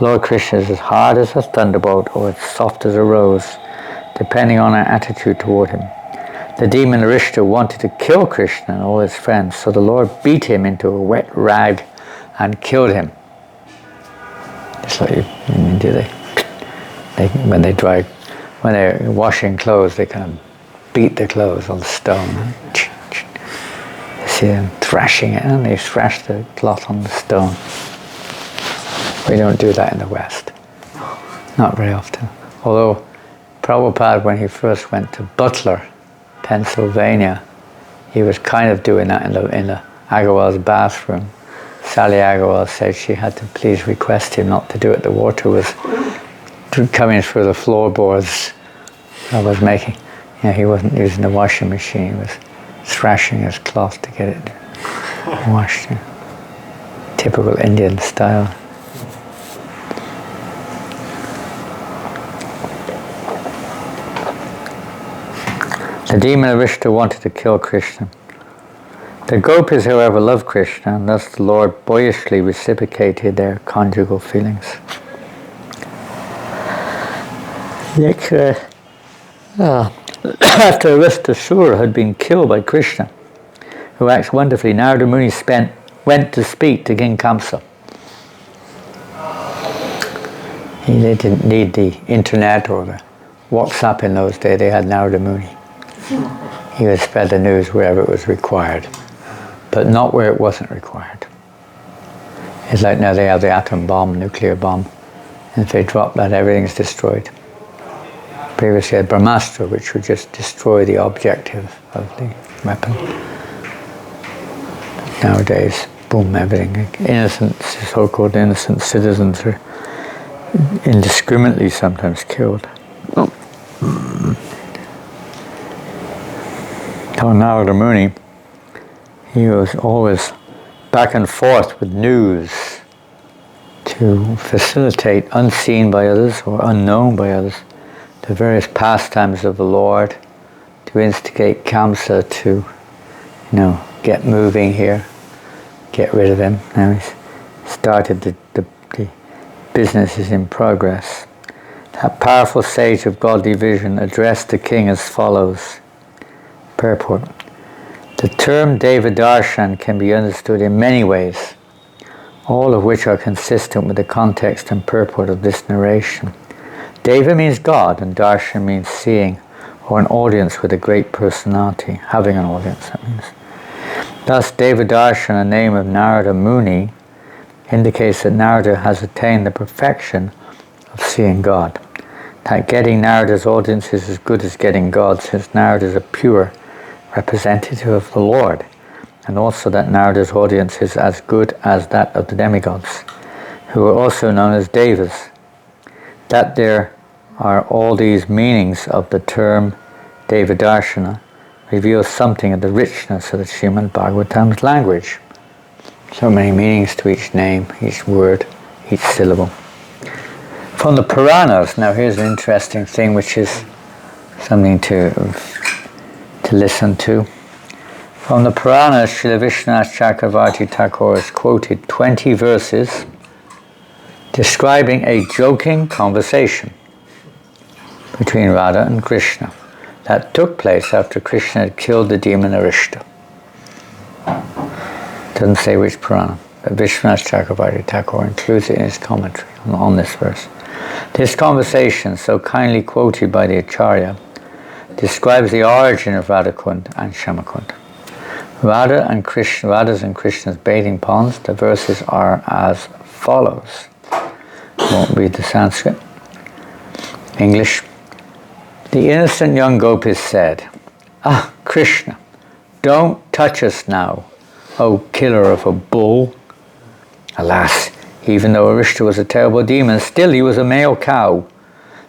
Lord Krishna is as hard as a thunderbolt or as soft as a rose, depending on our attitude toward him. The demon Arishta wanted to kill Krishna and all his friends, so the Lord beat him into a wet rag and killed him. Just like when they're washing clothes, they kind of beat the clothes on the stone. You see them thrashing it, and they thrash the cloth on the stone. We don't do that in the West. Not very often. Although Prabhupada, when he first went to Butler, Pennsylvania, he was kind of doing that in the Agarwal's bathroom. Sally Agarwal said she had to please request him not to do it. The water was coming through the floorboards. He wasn't using the washing machine. He was thrashing his cloth to get it washed. Typical Indian style. The demon Arishta wanted to kill Krishna. The gopis, however, loved Krishna, and thus the Lord boyishly reciprocated their conjugal feelings. After Arishta-Asura had been killed by Krishna, who acts wonderfully, Narada Muni went to speak to King Kamsa. They didn't need the internet or the WhatsApp in those days. They had Narada Muni. he would spread the news wherever it was required, but not where it wasn't required. It's like now they have the atom bomb, nuclear bomb, and if they drop that, everything's destroyed. Previously had Brahmastra, which would just destroy the objective of the weapon. Nowadays, boom, everything. Innocent, so-called innocent citizens are indiscriminately sometimes killed. So Narada Muni, he was always back and forth with news to facilitate, unseen by others or unknown by others, the various pastimes of the Lord, to instigate Kamsa to, get moving here, get rid of him. Now he's started the business is in progress. That powerful sage of godly vision addressed the king as follows. Purport. The term Devadarshan can be understood in many ways, all of which are consistent with the context and purport of this narration. Deva means God, and Darshan means seeing, or an audience with a great personality, having an audience, that means. Thus, Devadarshan, a name of Narada Muni, indicates that Narada has attained the perfection of seeing God. That getting Narada's audience is as good as getting God, since Narada is a pure representative of the Lord, and also that Narada's audience is as good as that of the demigods, who are also known as Devas. That there are all these meanings of the term Devadarshana reveals something of the richness of the Srimad Bhagavatam's language. So many meanings to each name, each word, each syllable. From the Puranas, now here's an interesting thing which is something to listen to. From the Puranas, Srila Vishwanath Chakravarti Thakur has quoted 20 verses describing a joking conversation between Radha and Krishna that took place after Krishna had killed the demon Arishta. Doesn't say which Purana, but Vishwanath Chakravarti Thakur includes it in his commentary on this verse. This conversation, so kindly quoted by the Acharya, describes the origin of Radhakund and Shyamakund. Radha's and Krishna's bathing ponds, the verses are as follows. I won't read the Sanskrit. English. The innocent young gopis said, "Ah, Krishna, don't touch us now, O killer of a bull." Alas, even though Arishta was a terrible demon, still he was a male cow,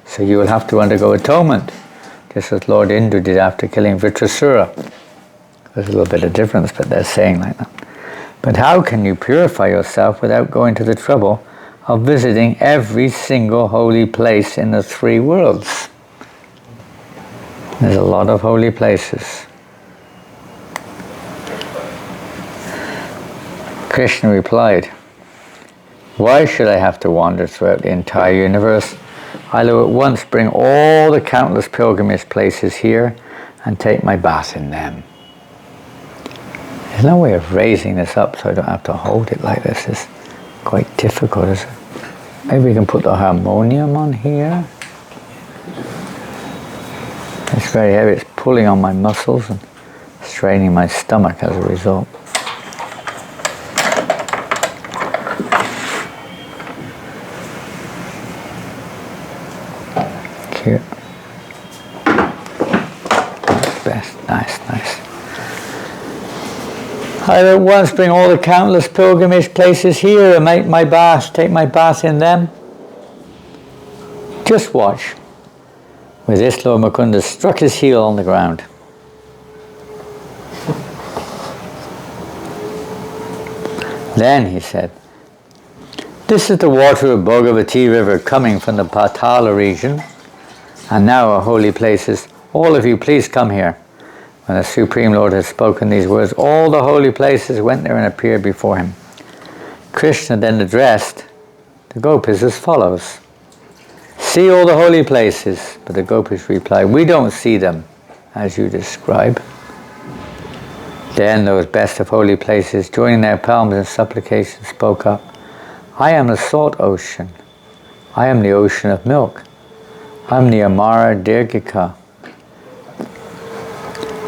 so you will have to undergo atonement, just as Lord Indra did after killing Arishta-Asura. There's a little bit of difference, but they're saying like that. But how can you purify yourself without going to the trouble of visiting every single holy place in the 3 worlds? There's a lot of holy places. Krishna replied, "Why should I have to wander throughout the entire universe? I will at once bring all the countless pilgrimage places here and take my bath in them." There's no way of raising this up so I don't have to hold it like this. It's quite difficult, isn't it? Maybe we can put the harmonium on here. It's very heavy. It's pulling on my muscles and straining my stomach as a result. Cute. Best. Nice. I will at once bring all the countless pilgrimage places here and take my bath in them. Just watch. With this, Lord Mukunda struck his heel on the ground. Then he said, "This is the water of Bhagavati river coming from the Patala region, and now our holy places. All of you, please come here." When the Supreme Lord had spoken these words, all the holy places went there and appeared before him. Krishna then addressed the gopis as follows. "See all the holy places," but the gopis replied, "We don't see them as you describe." Then those best of holy places, joining their palms in supplication, spoke up. "I am the salt ocean. I am the ocean of milk. I am the Amara Dirghika.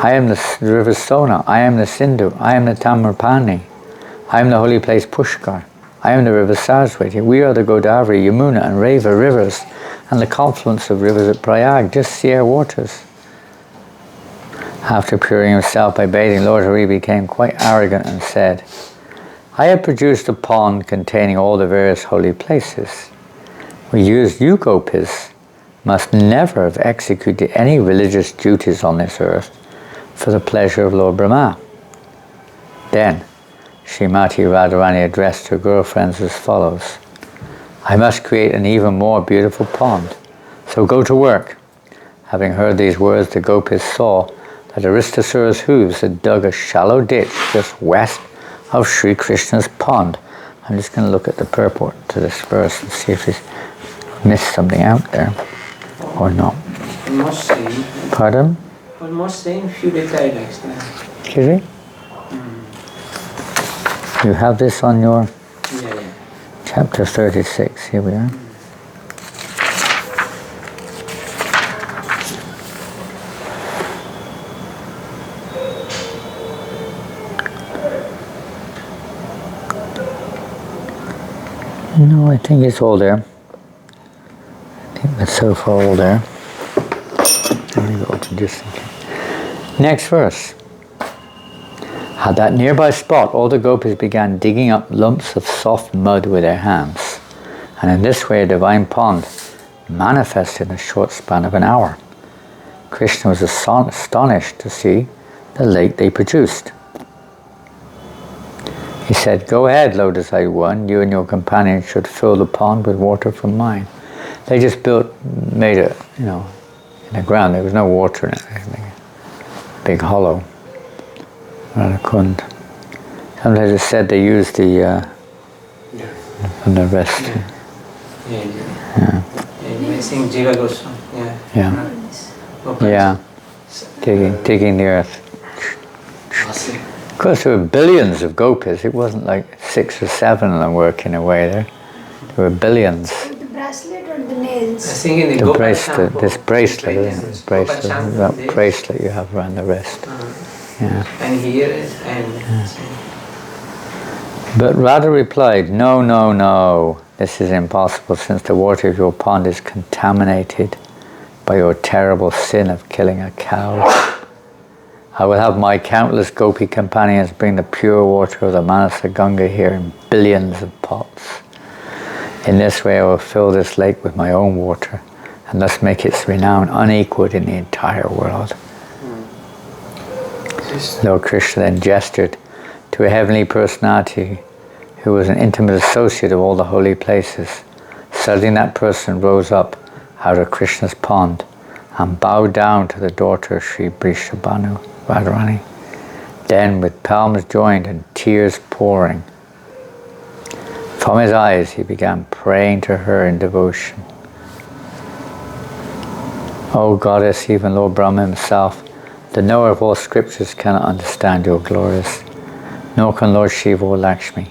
I am the river Sona. I am the Sindhu. I am the Tamarpani. I am the holy place Pushkar. I am the river Saraswati. We are the Godavari, Yamuna and Reva rivers, and the confluence of rivers at Prayag, just see our waters. After purifying himself by bathing, Lord Hari became quite arrogant and said, I have produced a pond containing all the various holy places. We used you gopis must never have executed any religious duties on this earth for the pleasure of Lord Brahma. Then Srimati Radharani addressed her girlfriends as follows. I must create an even more beautiful pond, so go to work. Having heard these words, the gopis saw that Arishta-Asura's hooves had dug a shallow ditch just west of Sri Krishna's pond. I'm just going to look at the purport to this verse and see if he's missed something out there or not. Almost same. Pardon? Almost same, few details extra. Excuse me? You have this on your Yeah. chapter 36. Here we are. No, I think it's all there. I think that's so far all there. Let me go to this. Next verse. At that nearby spot, all the gopis began digging up lumps of soft mud with their hands, and in this way a divine pond manifested in a short span of an hour. Krishna was astonished to see the lake they produced. He said, go ahead, lotus-eyed one, you and your companion should fill the pond with water from mine. They just made it, in the ground. There was no water in it. Big hollow. Radhakund. Sometimes it's said they used the and the rest. Yeah. I think Jiva Goswami. Yeah. Digging the earth. Of course, there were billions of gopis. It wasn't like 6 or 7 of them working away there. There were billions. The bracelet or the nails? I think in The bracelet, this bracelet, isn't it? That bracelet you have around the wrist. Yeah. And here and But Radha replied, no, no, no. This is impossible since the water of your pond is contaminated by your terrible sin of killing a cow. I will have my countless gopi companions bring the pure water of the Manasa Ganga here in billions of pots. In this way I will fill this lake with my own water and thus make its renown unequaled in the entire world. Lord Krishna then gestured to a heavenly personality who was an intimate associate of all the holy places. Suddenly that person rose up out of Krishna's pond and bowed down to the daughter of Sri Vrishabhanu, Radharani. Then, with palms joined and tears pouring from his eyes, he began praying to her in devotion. O Goddess, even Lord Brahma himself, the knower of all scriptures, cannot understand your glories, nor can Lord Shiva or Lakshmi.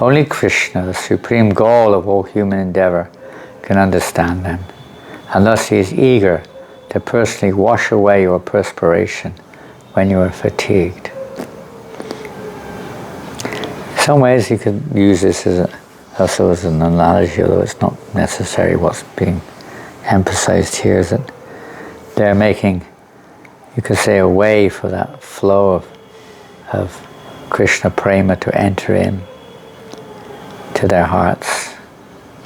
Only Krishna, the supreme goal of all human endeavor, can understand them, and thus he is eager to personally wash away your perspiration when you are fatigued. In some ways you could use this also as an analogy, although it's not necessary. What's being emphasized here is that they're making, you could say, a way for that flow of Krishna prema to enter in to their hearts.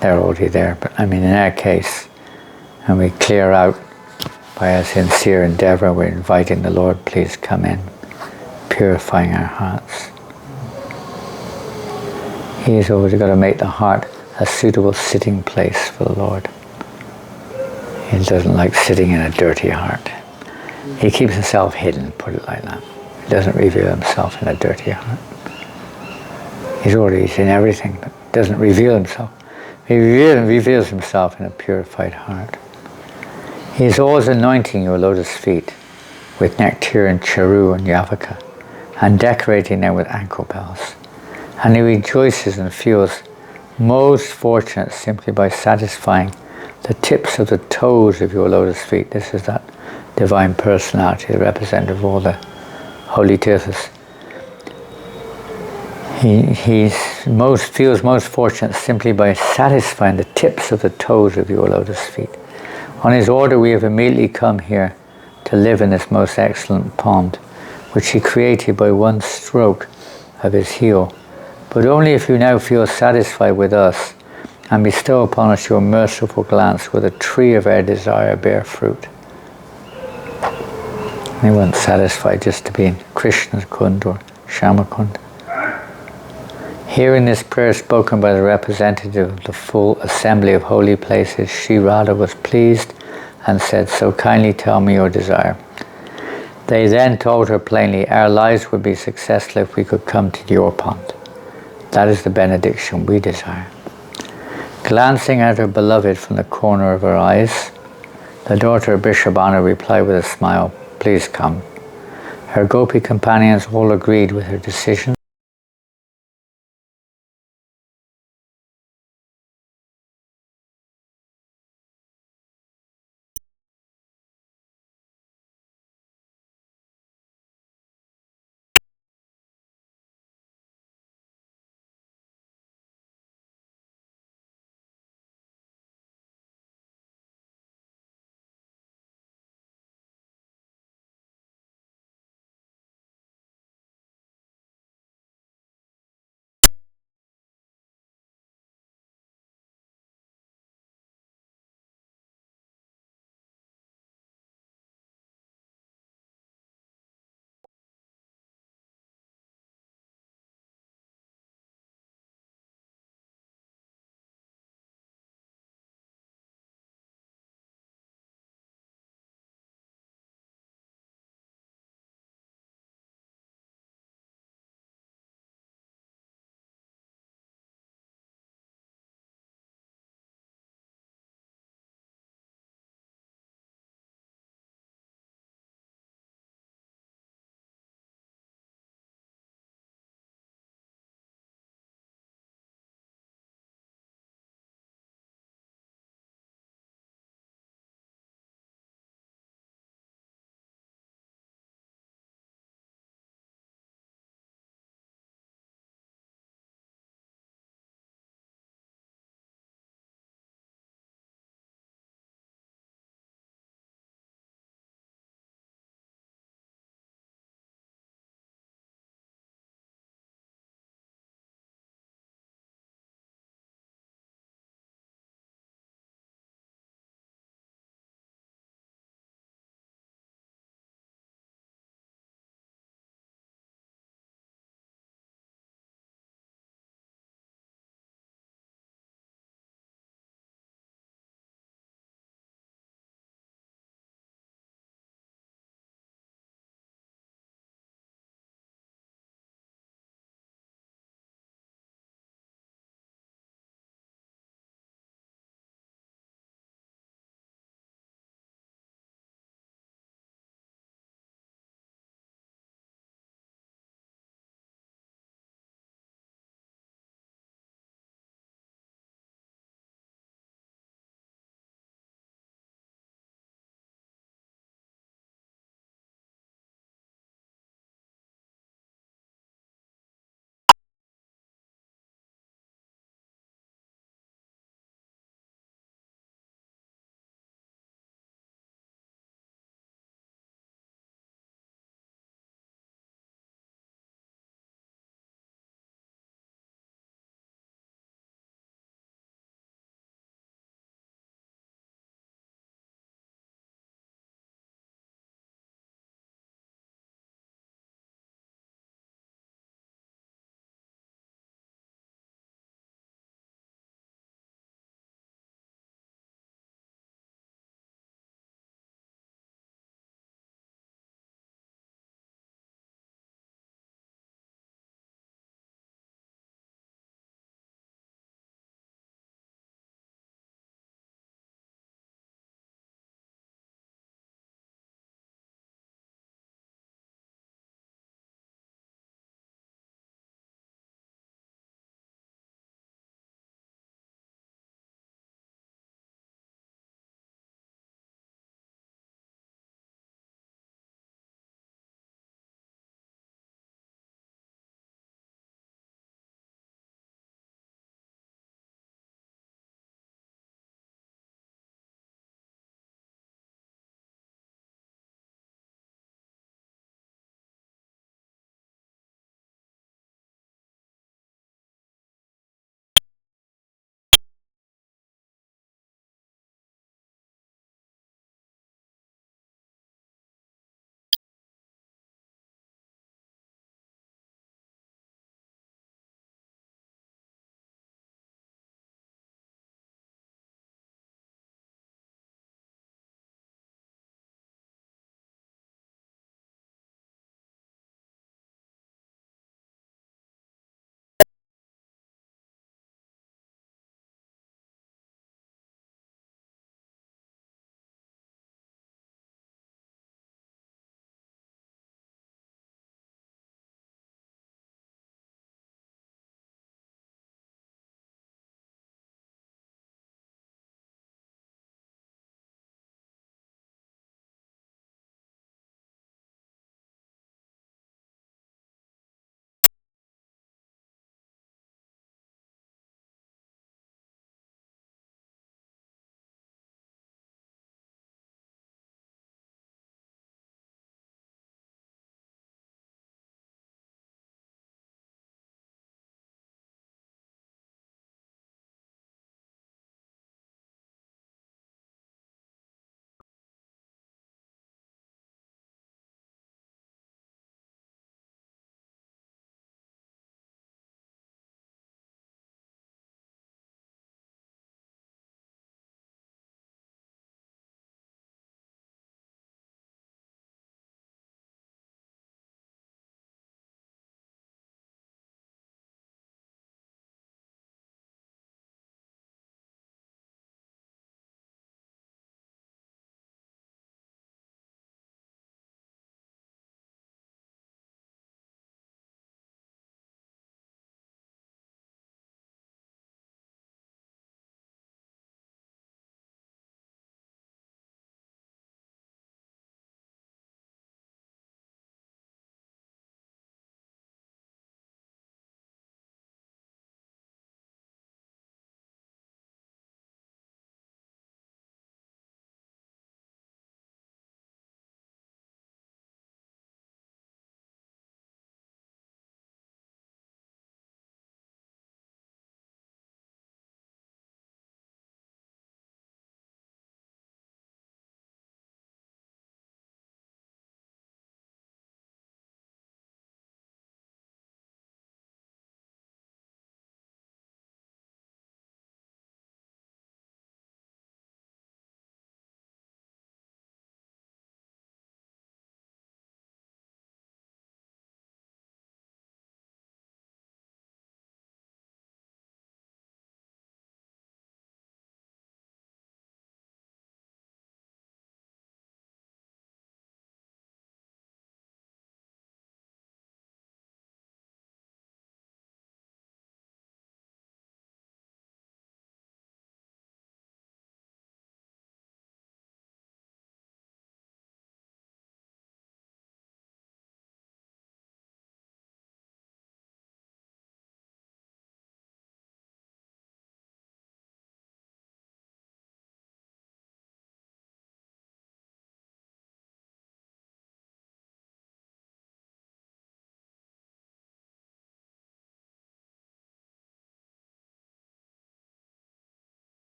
They're already there, but I mean in our case, and we clear out by a sincere endeavor, we're inviting the Lord, please come in, purifying our hearts. He's always got to make the heart a suitable sitting place for the Lord. He doesn't like sitting in a dirty heart. He keeps himself hidden, put it like that. He doesn't reveal himself in a dirty heart. He's in everything, but doesn't reveal himself. He reveals himself in a purified heart. He is always anointing your lotus feet with nectar and charu and yavaka, and decorating them with ankle bells. And he rejoices and feels most fortunate simply by satisfying the tips of the toes of your lotus feet. This Divine Personality, the representative of all the holy tirthas. He feels most fortunate simply by satisfying the tips of the toes of your lotus feet. On his order, we have immediately come here to live in this most excellent pond, which he created by one stroke of his heel. But only if you now feel satisfied with us and bestow upon us your merciful glance, will the tree of our desire bear fruit. They weren't satisfied just to be in Krishna's Kund or Shama Kund. Hearing this prayer spoken by the representative of the full assembly of holy places, Sri Radha was pleased and said, "So kindly tell me your desire." They then told her plainly, "Our lives would be successful if we could come to your pond. That is the benediction we desire." Glancing at her beloved from the corner of her eyes, the daughter of Vrishabhanu replied with a smile, "Please come." Her gopi companions all agreed with her decision.